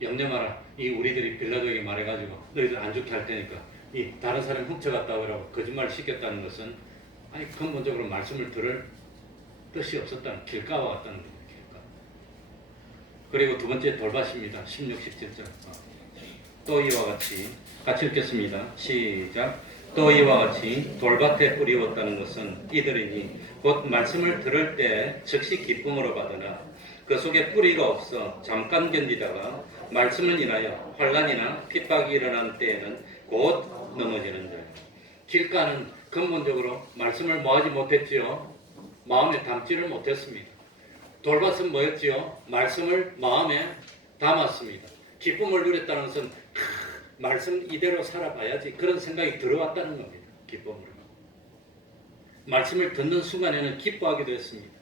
염려 마라. 이 우리들이 빌라도에게 말해가지고 너희들 안 죽게 할 테니까 이 다른 사람 훔쳐갔다고 하라고 거짓말을 시켰다는 것은 아니 근본적으로 말씀을 들을 뜻이 없었다는 길가와 같다는 겁니다. 길가. 그리고 두 번째 돌밭입니다. 16, 17절. 또 이와 같이 읽겠습니다. 시작. 또 이와 같이 돌밭에 뿌리웠다는 것은 이들이니 곧 말씀을 들을 때 즉시 기쁨으로 받으나 그 속에 뿌리가 없어 잠깐 견디다가 말씀을 인하여 환난이나 핍박이 일어난 때에는 곧 넘어지는데 길가는 근본적으로 말씀을 뭐하지 못했지요? 마음에 담지를 못했습니다. 돌밭은 뭐였지요? 말씀을 마음에 담았습니다. 기쁨을 누렸다는 것은 말씀 이대로 살아봐야지 그런 생각이 들어왔다는 겁니다. 기쁨으로. 말씀을 듣는 순간에는 기뻐하기도 했습니다.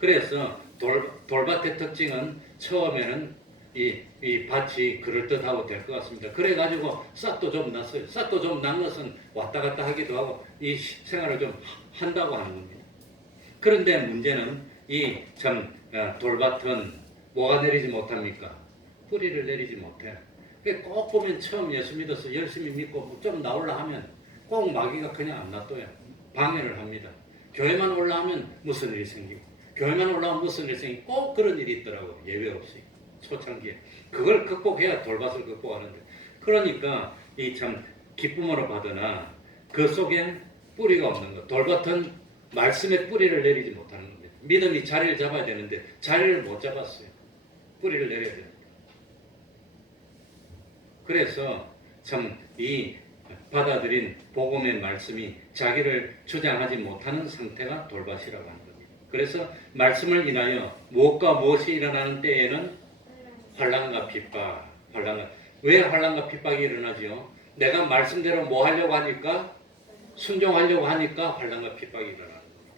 그래서 돌밭의 특징은 처음에는 이 밭이 그럴듯하고 될 것 같습니다. 그래가지고 싹도 좀 났어요. 싹도 좀 난 것은 왔다 갔다 하기도 하고 이 생활을 좀 한다고 하는 겁니다. 그런데 문제는 이 참 돌밭은 뭐가 내리지 못합니까? 뿌리를 내리지 못해요. 꼭 보면 처음 예수 믿어서 열심히 믿고 좀 나올라 하면 꼭 마귀가 그냥 안 놔둬요. 방해를 합니다. 교회만 올라오면 무슨 일이 생기고 교회만 올라오면 무슨 일이 생기고 꼭 그런 일이 있더라고요. 예외 없이. 초창기에. 그걸 극복해야 돌밭을 극복하는데 그러니까 이 참 기쁨으로 받으나 그 속엔 뿌리가 없는 것. 돌밭은 말씀의 뿌리를 내리지 못하는 겁니다. 믿음이 자리를 잡아야 되는데 자리를 못 잡았어요. 뿌리를 내려야 됩니다. 그래서 참 이 받아들인 복음의 말씀이 자기를 주장하지 못하는 상태가 돌밭이라고 하는 겁니다. 그래서 말씀을 인하여 무엇과 무엇이 일어나는 때에는 환난과 핍박, 왜 환난과 핍박이 일어나죠? 내가 말씀대로 뭐 하려고 하니까 순종하려고 하니까 환난과 핍박이 일어나는 겁니다.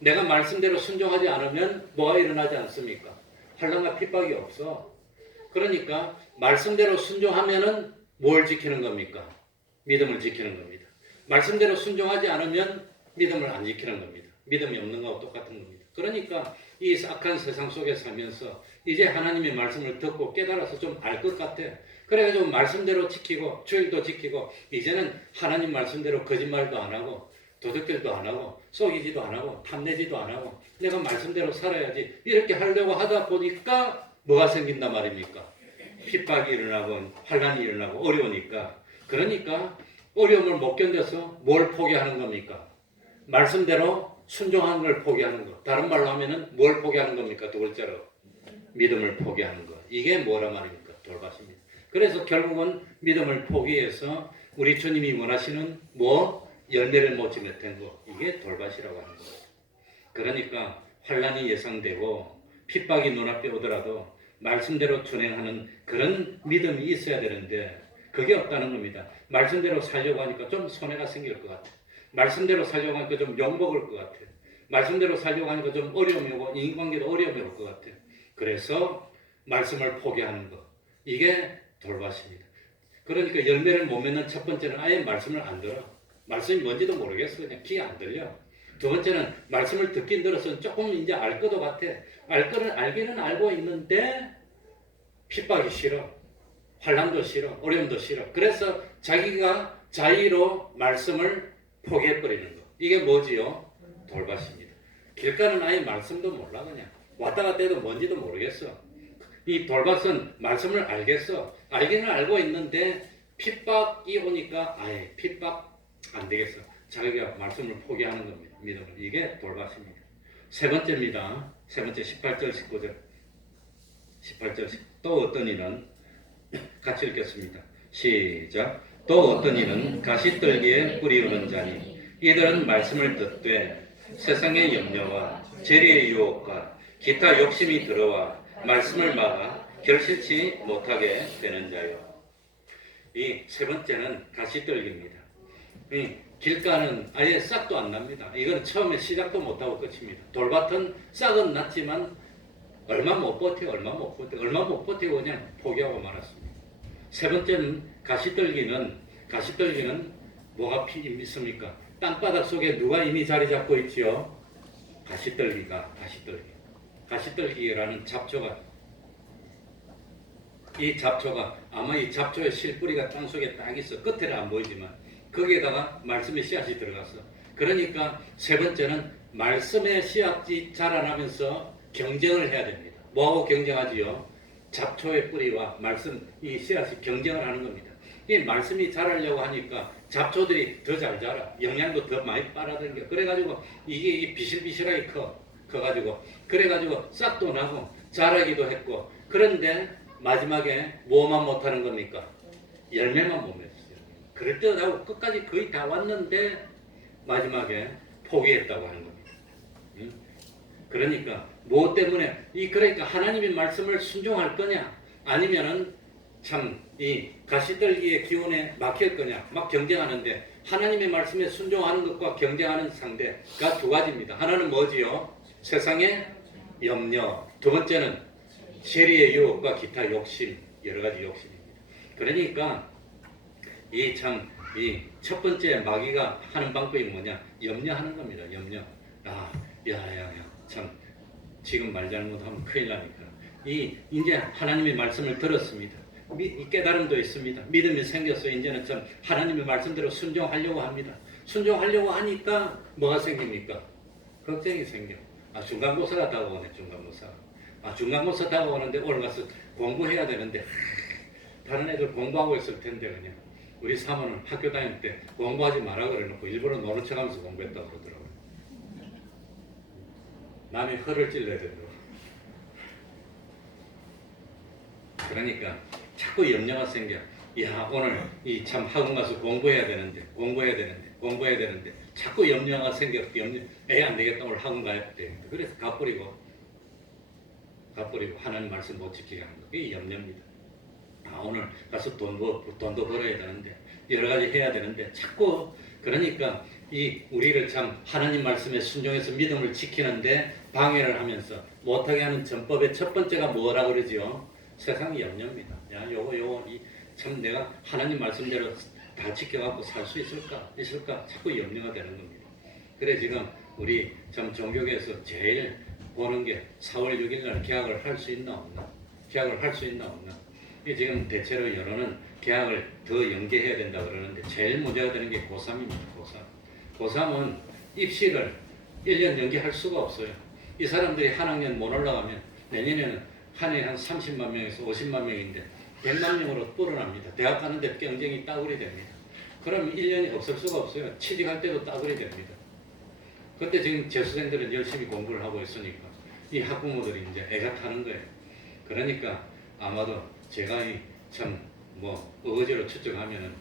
내가 말씀대로 순종하지 않으면 뭐가 일어나지 않습니까? 환난과 핍박이 없어. 그러니까 말씀대로 순종하면은 뭘 지키는 겁니까? 믿음을 지키는 겁니다. 말씀대로 순종하지 않으면 믿음을 안 지키는 겁니다. 믿음이 없는 거하고 똑같은 겁니다. 그러니까 이 악한 세상 속에 살면서 이제 하나님의 말씀을 듣고 깨달아서 좀 알 것 같아. 그래가지고 말씀대로 지키고 주일도 지키고 이제는 하나님 말씀대로 거짓말도 안 하고 도둑질도 안 하고 속이지도 안 하고 탐내지도 안 하고 내가 말씀대로 살아야지 이렇게 하려고 하다 보니까 뭐가 생긴단 말입니까? 핍박이 일어나고 환난이 일어나고 어려우니까 그러니까 어려움을 못 견뎌서 뭘 포기하는 겁니까? 말씀대로 순종하는 걸 포기하는 것. 다른 말로 하면은 뭘 포기하는 겁니까? 두 번째로 믿음을 포기하는 것. 이게 뭐라 말입니까? 돌밭입니다. 그래서 결국은 믿음을 포기해서 우리 주님이 원하시는 열매를 못 지냈던 것. 이게 돌밭이라고 하는 겁니다. 그러니까 환난이 예상되고 핍박이 눈앞에 오더라도 말씀대로 준행하는 그런 믿음이 있어야 되는데 그게 없다는 겁니다. 말씀대로 살려고 하니까 좀 손해가 생길 것 같아요. 말씀대로 살려고 하니까 좀 욕먹을 것 같아요. 말씀대로 살려고 하니까 좀 어려움이 오고 인간관계도 어려움이 올 것 같아요. 그래서 말씀을 포기하는 것. 이게 돌밭입니다. 그러니까 열매를 못 맺는 첫 번째는 아예 말씀을 안 들어. 말씀이 뭔지도 모르겠어. 그냥 귀에 안 들려. 두 번째는 말씀을 듣긴 들어서 조금 이제 알 것도 같아. 알기는 알고 있는데 핍박이 싫어. 환난도 싫어. 어려움도 싫어. 그래서 자기가 자의로 말씀을 포기해버리는 거. 이게 뭐지요? 돌밭입니다. 길가는 아예 말씀도 몰라 그냥. 왔다 갔다 해도 뭔지도 모르겠어. 이 돌밭은 말씀을 알겠어. 알기는 알고 있는데 핍박이 오니까 아예 핍박 안 되겠어. 자기가 말씀을 포기하는 겁니다. 믿음을. 이게 돌밭입니다. 세 번째입니다. 세 번째 18절 19절 18절 또 어떤 이는 같이 읽겠습니다. 시작. 또 어떤 이는 가시떨기에 뿌리우는 자니 이들은 말씀을 듣되 세상의 염려와 재리의 유혹과 기타 욕심이 들어와 말씀을 막아 결실치 못하게 되는 자요. 이 세 번째는 가시떨기입니다. 이 길가는 아예 싹도 안 납니다. 이건 처음에 시작도 못하고 끝입니다. 돌밭은 싹은 났지만 얼마 못 버티고 그냥 포기하고 말았습니다. 세 번째는 가시떨기는 뭐가 있습니까? 땅바닥 속에 누가 이미 자리 잡고 있지요? 가시떨기라는 잡초가 이 잡초가 아마 이 잡초의 실뿌리가 땅속에 딱 있어. 끝에는 안 보이지만 거기에다가 말씀의 씨앗이 들어갔어. 그러니까 세 번째는 말씀의 씨앗이 자라나면서 경쟁을 해야 됩니다. 뭐하고 경쟁하지요? 잡초의 뿌리와 말씀 이 씨앗이 경쟁을 하는 겁니다. 이 말씀이 자라려고 하니까 잡초들이 더 잘 자라. 영양도 더 많이 빨아들여. 그래가지고 이게 비실비실하게 커가지고 그래가지고 싹도 나고 자라기도 했고 그런데 마지막에 뭐만 못하는 겁니까? 열매만 못 맺었어요. 그럴 때하고 끝까지 거의 다 왔는데 마지막에 포기했다고 하는 겁니다. 응? 그러니까 무엇 때문에 그러니까 하나님의 말씀을 순종할 거냐 아니면은 참 이 가시떨기의 기운에 막힐 거냐 막 경쟁하는데 하나님의 말씀에 순종하는 것과 경쟁하는 상대가 두 가지입니다. 하나는 뭐지요? 세상의 염려. 두 번째는 세리의 유혹과 기타 욕심, 여러 가지 욕심입니다. 그러니까 이 첫 번째 마귀가 하는 방법이 뭐냐? 염려하는 겁니다. 염려. 참 지금 말 잘못하면 큰일 나니까. 이제 하나님의 말씀을 들었습니다. 깨달음도 있습니다. 믿음이 생겼어. 이제는 참 하나님의 말씀대로 순종하려고 합니다. 순종하려고 하니까 뭐가 생깁니까? 걱정이 생겨. 중간고사가 다가오네. 중간고사 다가오는데 오늘 가서 공부해야 되는데 다른 애들 공부하고 있을 텐데 그냥 우리 사모는 학교 다닐 때 공부하지 마라 그래놓고 일부러 노는 척하면서 공부했다고 그러더라고요. 남이 허를 찔러야 되더라고요. 그러니까 자꾸 염려가 생겨. 오늘 참 학원 가서 공부해야 되는데 자꾸 염려가 생겨. 안 되겠다. 오늘 학원 가야 돼. 그래서 가버리고 하나님 말씀 못 지키게 하는 거. 이게 염려입니다. 오늘 가서 돈도 벌어야 되는데 여러 가지 해야 되는데 자꾸 그러니까 우리를 참 하나님 말씀에 순종해서 믿음을 지키는데 방해를 하면서 못하게 하는 전법의 첫 번째가 뭐라 그러지요? 세상 염려입니다. 요거 참 내가 하나님 말씀대로 다 지켜갖고 살 수 있을까 자꾸 염려가 되는 겁니다. 그래 지금 우리 참 종교계에서 제일 보는 게 4월 6일 날 계약을 할 수 있나 없나? 지금 대체로 여론은 계약을 더 연기해야 된다 그러는데 제일 문제가 되는 게 고3입니다. 고3은 입시를 1년 연기할 수가 없어요. 이 사람들이 한 학년 못 올라가면 내년에는 한 해 한 30만 명에서 50만 명인데 100만 명으로 불어납니다. 대학 가는데 경쟁이 따구리 됩니다. 그럼 1년이 없을 수가 없어요. 취직할 때도 따구리 됩니다. 그때 지금 재수생들은 열심히 공부를 하고 있으니까 이 학부모들이 이제 애가 타는 거예요. 그러니까 아마도 제가 어거지로 추측하면은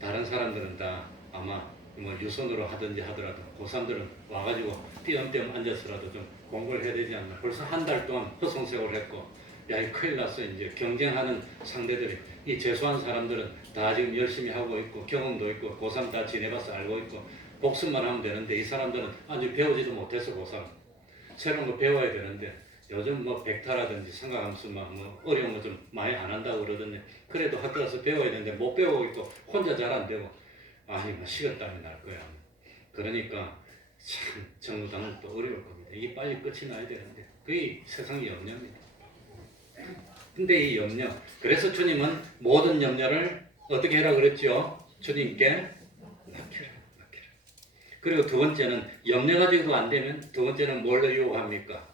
다른 사람들은 다 아마 유선으로 하든지 하더라도 고3들은 와가지고 띄엄띄엄 앉아서라도 좀 공부를 해야 되지 않나. 벌써 한 달 동안 허송세월 했고 큰일 났어. 이제 경쟁하는 상대들이 이 재수한 사람들은 다 지금 열심히 하고 있고 경험도 있고 고3 다 지내봐서 알고 있고 복습만 하면 되는데 이 사람들은 아직 배우지도 못해서 고3 새로운 거 배워야 되는데 요즘 백타라든지 삼각함수만 어려운 거 좀 많이 안 한다고 그러던데 그래도 학교 가서 배워야 되는데 못 배우고 있고 혼자 잘 안 되고 식은땀이 날 거야. 그러니까 참 정부당은 또 어려울 겁니다. 이게 빨리 끝이 나야 되는데 그게 세상의 염려입니다. 근데 이 염려 그래서 주님은 모든 염려를 어떻게 해라 그랬죠? 주님께 맡겨라. 그리고 두 번째는 염려 가지고도 안 되면 두 번째는 뭘로 유혹합니까?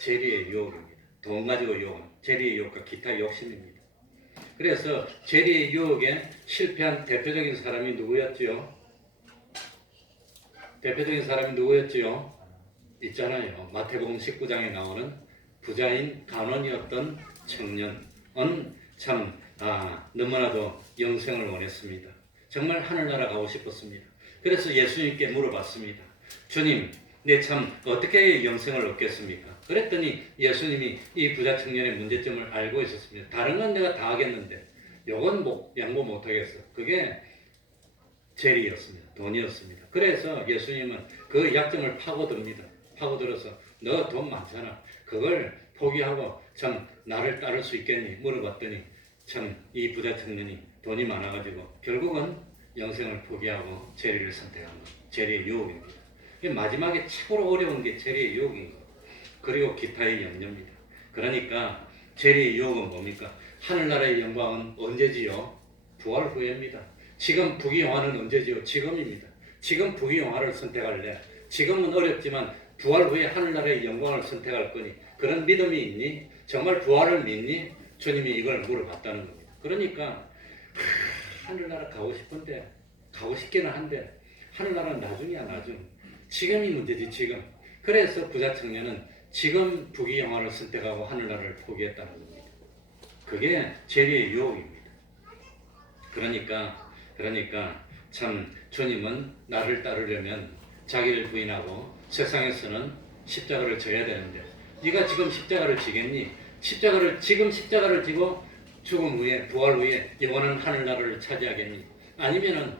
재리의 유혹입니다. 돈 가지고 유혹, 재리의 유혹과 기타 욕심입니다. 그래서 재리의 유혹에 실패한 대표적인 사람이 누구였지요? 있잖아요. 마태복음 19장에 나오는 부자인 간원이었던 청년은 참 너무나도 영생을 원했습니다. 정말 하늘나라 가고 싶었습니다. 그래서 예수님께 물어봤습니다. 주님, 내 참 어떻게 영생을 얻겠습니까? 그랬더니 예수님이 이 부자 청년의 문제점을 알고 있었습니다. 다른 건 내가 다 하겠는데 요건 양보 못하겠어. 그게 재리였습니다. 돈이었습니다. 그래서 예수님은 그 약점을 파고들어서 너 돈 많잖아. 그걸 포기하고 참 나를 따를 수 있겠니? 물어봤더니 참 이 부자 청년이 돈이 많아가지고 결국은 영생을 포기하고 재리를 선택한 것. 재리의 유혹입니다. 마지막에 최고로 어려운 게 재리의 유혹인 것. 그리고 기타의 염려입니다. 그러니까 재리의 유혹은 뭡니까? 하늘나라의 영광은 언제지요? 부활 후에입니다. 지금 부귀영화는 언제지요? 지금입니다. 지금 부귀영화를 선택할래? 지금은 어렵지만 부활 후에 하늘나라의 영광을 선택할 거니 그런 믿음이 있니? 정말 부활을 믿니? 주님이 이걸 물어봤다는 겁니다. 그러니까 하늘나라 가고 싶은데 가고 싶기는 한데 하늘나라는 나중이야 나중. 지금이 문제지 지금. 그래서 부자 청년은 지금 부귀영화를 선택하고 하늘나라를 포기했다는 겁니다. 그게 재리의 유혹입니다. 그러니까 참 주님은 나를 따르려면 자기를 부인하고 세상에서는 십자가를 져야 되는데 네가 지금 십자가를 지겠니? 지금 십자가를 지고 죽음 후에 부활 후에 영원한 하늘나라를 차지하겠니? 아니면은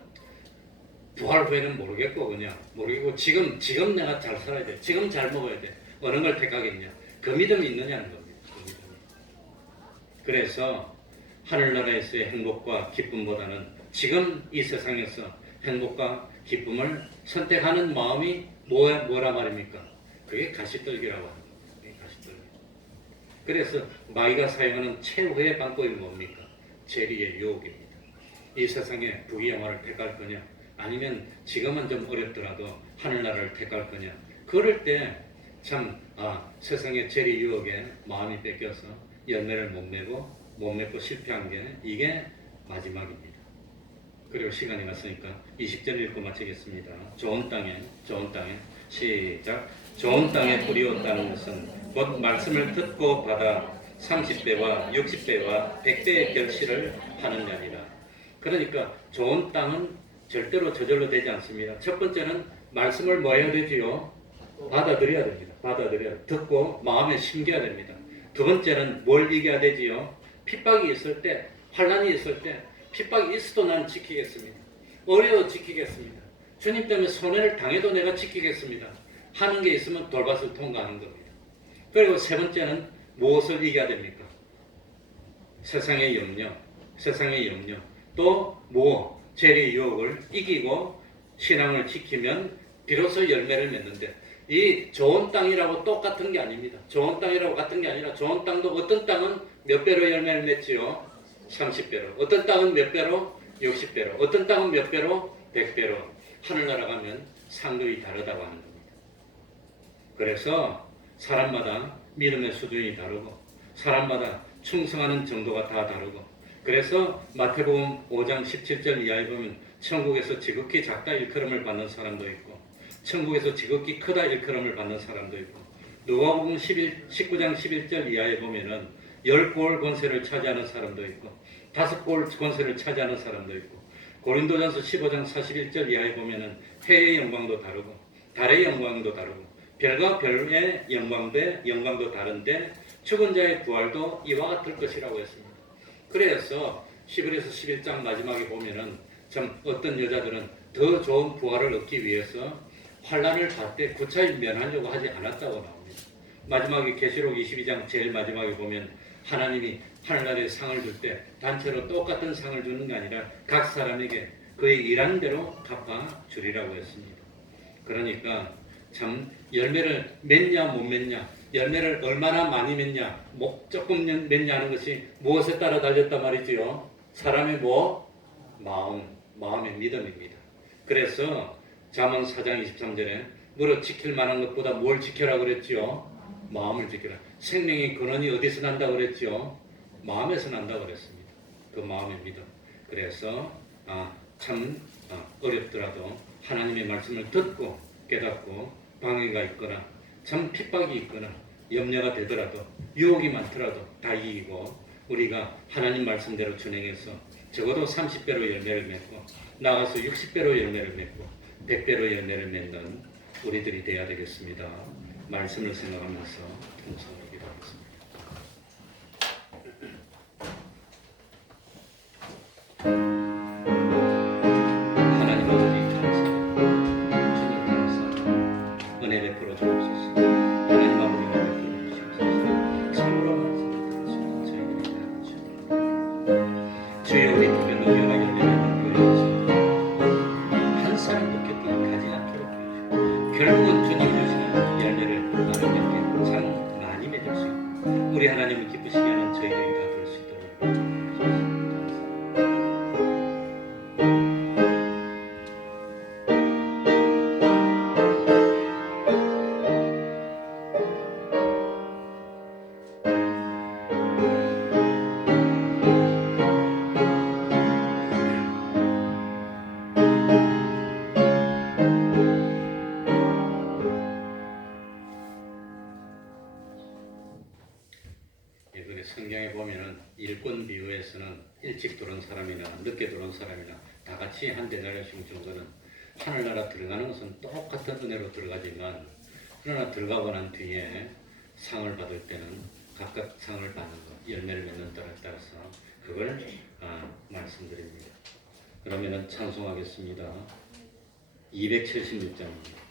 부활 후에는 모르겠고 그냥 모르겠고 지금 내가 잘 살아야 돼. 지금 잘 먹어야 돼. 어느 걸 택하겠냐? 그 믿음이 있느냐는 겁니다. 그 믿음이. 그래서 하늘나라에서의 행복과 기쁨보다는 지금 이 세상에서 행복과 기쁨을 선택하는 마음이 뭐라 말입니까? 그게 가시떨기라고 하는 겁니다. 그게 가시떨기. 그래서 마귀가 사용하는 최후의 방법이 뭡니까? 재리의 유혹입니다. 이 세상에 부귀영화를 택할 거냐? 아니면 지금은 좀 어렵더라도 하늘나라를 택할 거냐? 그럴 때 참 세상의 재리 유혹에 마음이 뺏겨서 열매를 못 맺고 실패한 게 이게 마지막입니다. 그리고 시간이 갔으니까 20절 읽고 마치겠습니다. 좋은 땅에 시작. 좋은 땅에 뿌리었다는 것은 곧 말씀을 듣고 받아 30배와 60배와 100배의 결실을 하는 자니라. 그러니까 좋은 땅은 절대로 저절로 되지 않습니다. 첫 번째는 말씀을 뭐 해야 되지요? 받아들여야 됩니다. 듣고 마음에 심겨야 됩니다. 두 번째는 뭘 이겨야 되지요? 핍박이 있을 때, 환난이 있을 때 핍박이 있어도 난 지키겠습니다. 어려워 지키겠습니다. 주님 때문에 손해를 당해도 내가 지키겠습니다. 하는 게 있으면 돌밭을 통과하는 겁니다. 그리고 세 번째는 무엇을 이겨야 됩니까? 세상의 염려. 또 재리 유혹을 이기고 신앙을 지키면 비로소 열매를 맺는데 이 좋은 땅이라고 똑같은 게 아닙니다. 좋은 땅이라고 같은 게 아니라 좋은 땅도 어떤 땅은 몇 배로 열매를 맺지요? 30배로. 어떤 땅은 몇 배로? 60배로. 어떤 땅은 몇 배로? 100배로. 하늘나라 가면 상급이 다르다고 하는 겁니다. 그래서 사람마다 믿음의 수준이 다르고 사람마다 충성하는 정도가 다 다르고 그래서 마태복음 5장 17절 이하에 보면 천국에서 지극히 작다 일컬음을 받는 사람도 있고 천국에서 지극히 크다 일컬음을 받는 사람도 있고 누가복음 19장 11절 이하에 보면은 10골 권세를 차지하는 사람도 있고 5골 권세를 차지하는 사람도 있고 고린도전서 15장 41절 이하에 보면은 해의 영광도 다르고 달의 영광도 다르고 별과 별의 영광도 다른데 죽은 자의 부활도 이와 같을 것이라고 했습니다. 그래서 11에서 11장 마지막에 보면은 참 어떤 여자들은 더 좋은 부활을 얻기 위해서 환난을 받되 구차히 면하려고 하지 않았다고 나옵니다. 마지막에 계시록 22장 제일 마지막에 보면 하나님이 하늘나라에 상을 줄 때 단체로 똑같은 상을 주는 게 아니라 각 사람에게 그의 일한 대로 갚아 주리라고 했습니다. 그러니까 참 열매를 맺냐 못 맺냐 열매를 얼마나 많이 맺냐 조금 맺냐 하는 것이 무엇에 따라 달렸단 말이지요. 사람의 마음의 믿음입니다. 그래서 잠언 4장 23절에 무릇 지킬 만한 것보다 뭘 지켜라 그랬지요? 마음을 지켜라. 생명의 근원이 어디서 난다 그랬지요? 마음에서 난다 그랬습니다. 그 마음의 믿음. 그래서 참 어렵더라도 하나님의 말씀을 듣고 깨닫고 방해가 있거나 참 핍박이 있거나 염려가 되더라도 유혹이 많더라도 다 이기고 우리가 하나님 말씀대로 준행해서 적어도 30배로 열매를 맺고 나가서 60배로 열매를 맺고 100배로 열매를 맺는 우리들이 되어야 되겠습니다. 말씀을 생각하면서 통성을 기도하겠습니다. 하나님 아버지 감사합니다. 주님 감사합니다. 은혜 베풀어 주옵소서. 하나님 아버지가 베풀어 주옵소서. 참으로 말씀을 저희들이 다 주옵소서. 주여 우리 주변 의견과 열매를 보여주시고 한 사람도 가지 않도록 해주시고 결국은 주님이 주시는 열매를 나누는 게 참 많이 맺을 수 있고 우리 하나님을 기쁘시게 하는 저희들이 다 될 수 있도록 인권 비유에서는 일찍 들어온 사람이나 늦게 들어온 사람이나 다 같이 한 대달러씩 정도는 하늘나라 들어가는 것은 똑같은 은혜로 들어가지만 그러나 들어가고 난 뒤에 상을 받을 때는 각각 상을 받는 것, 열매를 맺는 때에 따라서 그걸 말씀드립니다. 그러면은 찬송하겠습니다. 276장입니다.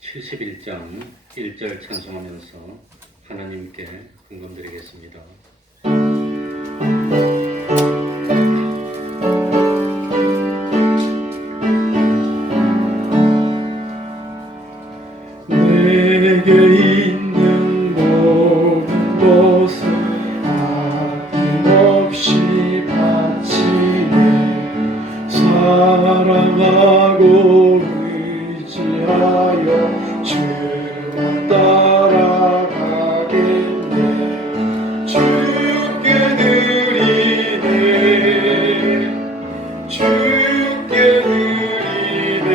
(71장) 1절 찬송하면서 하나님께 금감드리겠습니다. 내게 있는 모든 것을 아낌없이 바치네. 사랑하고 의지하여 주만 따라가겠네. 주께 드리네. 주께 드리네.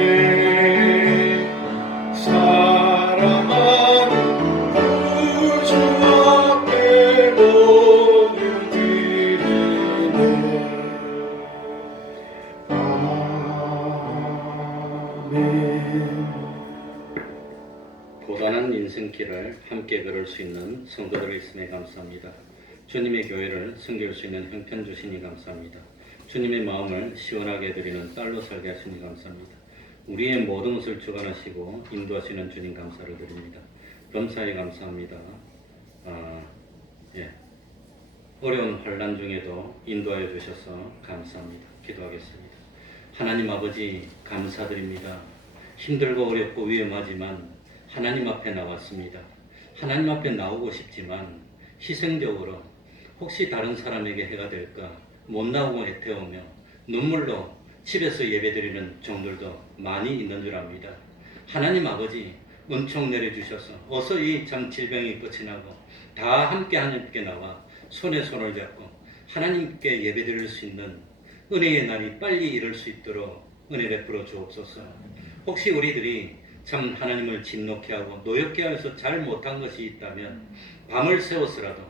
사랑하는 구주 앞에 모두 드리네. 고단한 인생길을 함께 걸을 수 있는 성도들 있음에 감사합니다. 주님의 교회를 섬길 수 있는 형편 주시니 감사합니다. 주님의 마음을 시원하게 해드리는 딸로 살게 하시니 감사합니다. 우리의 모든 것을 주관하시고 인도하시는 주님 감사를 드립니다. 범사에 감사합니다. 어려운 환난 중에도 인도하여 주셔서 감사합니다. 기도하겠습니다. 하나님 아버지 감사드립니다. 힘들고 어렵고 위험하지만 하나님 앞에 나왔습니다. 하나님 앞에 나오고 싶지만 희생적으로 혹시 다른 사람에게 해가 될까 못 나오고 애태우며 눈물로 집에서 예배드리는 종들도 많이 있는 줄 압니다. 하나님 아버지 은총 내려주셔서 어서 이 참 질병이 끝이 나고 다 함께 하나님께 나와 손에 손을 잡고 하나님께 예배드릴 수 있는 은혜의 날이 빨리 이룰 수 있도록 은혜 베풀어 주옵소서. 혹시 우리들이 참 하나님을 진노케 하고 노엽게 하여서 잘 못한 것이 있다면 밤을 새워서라도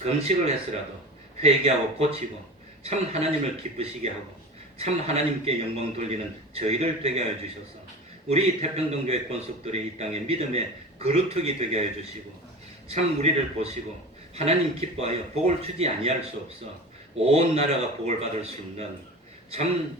금식을 해서라도 회개하고 고치고 참 하나님을 기쁘시게 하고 참 하나님께 영광 돌리는 저희들 되게 하여 주셔서 우리 태평동교회 권속들이 이 땅에 믿음의 그루터기 되게 하여 주시고 참 우리를 보시고 하나님 기뻐하여 복을 주지 아니할 수 없어 온 나라가 복을 받을 수 있는 참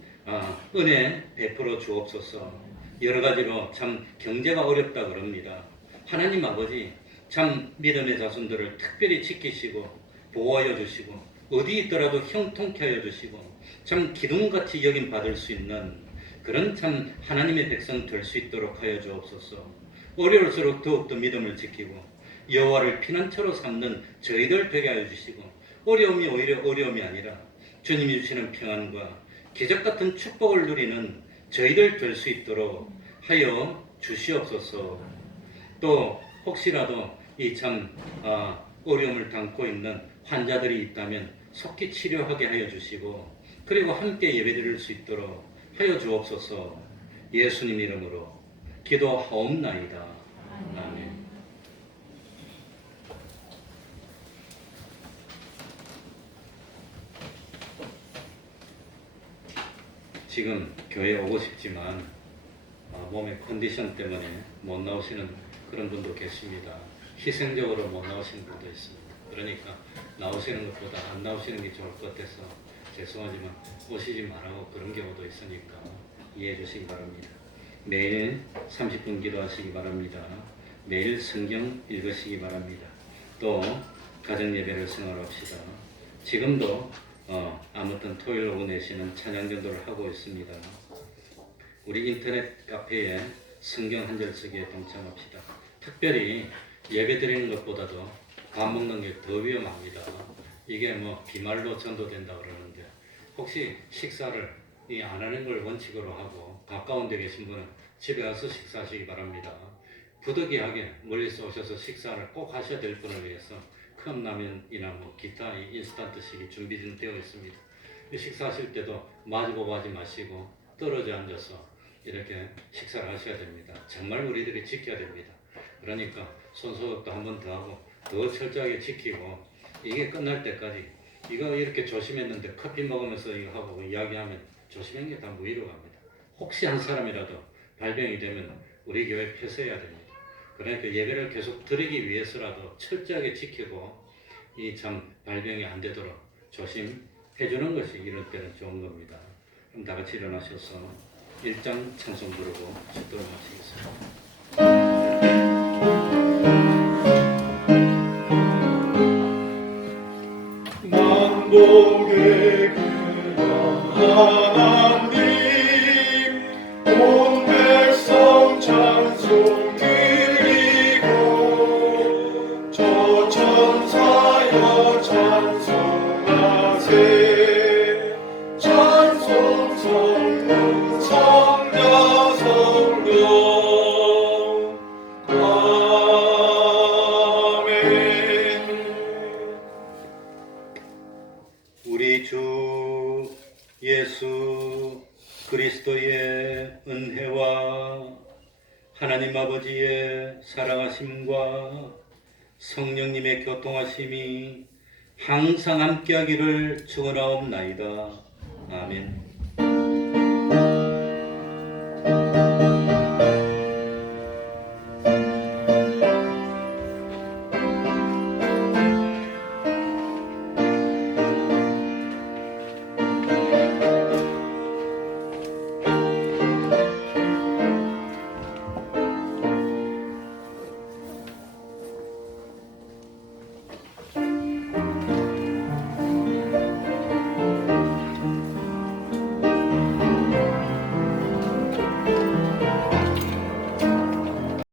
은혜 베풀어 주옵소서. 여러 가지로 참 경제가 어렵다 그럽니다. 하나님 아버지 참 믿음의 자손들을 특별히 지키시고 보호하여 주시고 어디 있더라도 형통케 하여 주시고 참 기둥같이 여김 받을 수 있는 그런 참 하나님의 백성 될 수 있도록 하여 주옵소서. 어려울수록 더욱더 믿음을 지키고 여호와를 피난처로 삼는 저희들 되게 하여 주시고 어려움이 오히려 어려움이 아니라 주님이 주시는 평안과 기적 같은 축복을 누리는 저희들 될 수 있도록 하여 주시옵소서. 또 혹시라도 이 참 어려움을 당고 있는 환자들이 있다면 속히 치료하게 하여 주시고 그리고 함께 예배드릴 수 있도록 하여 주옵소서. 예수님 이름으로 기도하옵나이다. 아멘. 지금 교회에 오고 싶지만 몸의 컨디션 때문에 못 나오시는 그런 분도 계십니다. 희생적으로 못 나오시는 분도 있습니다. 그러니까 나오시는 것보다 안 나오시는 게 좋을 것 같아서 죄송하지만 오시지 말라고 그런 경우도 있으니까 이해해 주시기 바랍니다. 매일 30분 기도하시기 바랍니다. 매일 성경 읽으시기 바랍니다. 또 가정 예배를 생활합시다. 지금도 아무튼 토요일 오후 4시는 찬양 전도를 하고 있습니다. 우리 인터넷 카페에 성경 한 절 쓰기에 동참합시다. 특별히 예배 드리는 것보다도 밥 먹는 게 더 위험합니다. 이게 뭐 비말로 전도된다 그러는데 혹시 식사를 안 하는 걸 원칙으로 하고 가까운 데 계신 분은 집에 가서 식사하시기 바랍니다. 부득이하게 멀리서 오셔서 식사를 꼭 하셔야 될 분을 위해서 컵라면이나 뭐 기타 인스턴트식이 준비되어 있습니다. 식사하실 때도 마주보고 하지 마시고 떨어져 앉아서 이렇게 식사를 하셔야 됩니다. 정말 우리들이 지켜야 됩니다. 그러니까 손소독도 한 번 더 하고 더 철저하게 지키고 이게 끝날 때까지 이거 이렇게 조심했는데 커피 먹으면서 이거 하고 이야기하면 조심한 게 다 무의로 갑니다. 혹시 한 사람이라도 발병이 되면 우리 교회 폐쇄해야 됩니다. 그러니까 예배를 계속 드리기 위해서라도 철저하게 지키고 이 참 발병이 안 되도록 조심해 주는 것이 이럴 때는 좋은 겁니다. 그럼 다 같이 일어나셔서 1장 찬송 부르고 축도를 마치겠습니다. 만복의 근원 하나님 온 백성 찬송 드리고 저 천사여 찬송하세 찬송 성령 성자 성령 우리 주 예수 그리스도의 은혜와 하나님 아버지의 사랑하심과 성령님의 교통하심이 항상 함께하기를 축원하옵나이다. 아멘.